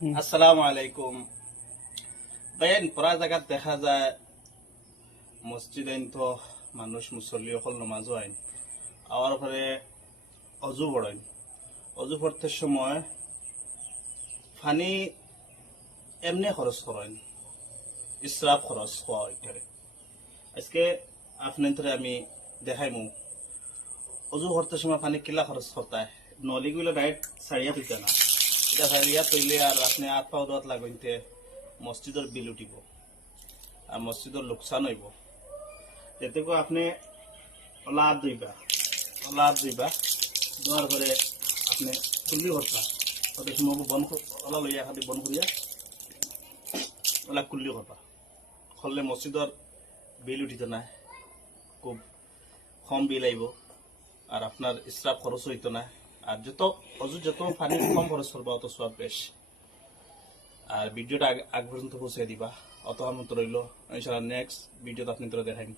আসসালামু আলাইকুম। বেন পরা জায়গাত দেখা যায় মসজিদ তো মানুষ মুসল্লি অকল নমাজ আইন আওয়ার পরে অজু পড়েন। অজু পড়তে সময় পানি এমনি খরচ করেন, ইসরাফ খরচ হওয়া ওইটারে। আজকে আপনার ধরে আমি দেখাইমু অজু করতে সময় পানি কিলা খরচ করতায়। নলিগুলো ডাইরেক্ট সারিয়া তুইতে না, এটা সারিয়া তৈলে আর আপনি আট পাও দোয়াত লাগাইতে মসজিদের বিল উঠিব আর মসজিদের লোকসান হইব। যেতেকো আপনি লাভ দইবা দেওয়ার পরে আপনি কুল্লি করবা, ওদের সময় বন ওলা লইয়া খালি বন করিয়া ওলা কুল্লি করবা। করলে মসজিদের বিল উঠিতে না, খুব কম বিল আইব আর আপনার ইসরাফ খরচ হইতো না। আর যত পানি কম খরচ করবা অত সব বেশ। আর ভিডিওটা আগ পর্যন্ত পৌঁছে দিবা, অত আমন্ত্রণ রইল। ইনশাআল্লাহ নেক্সট ভিডিওতে আপনি তোরা দেখাইন।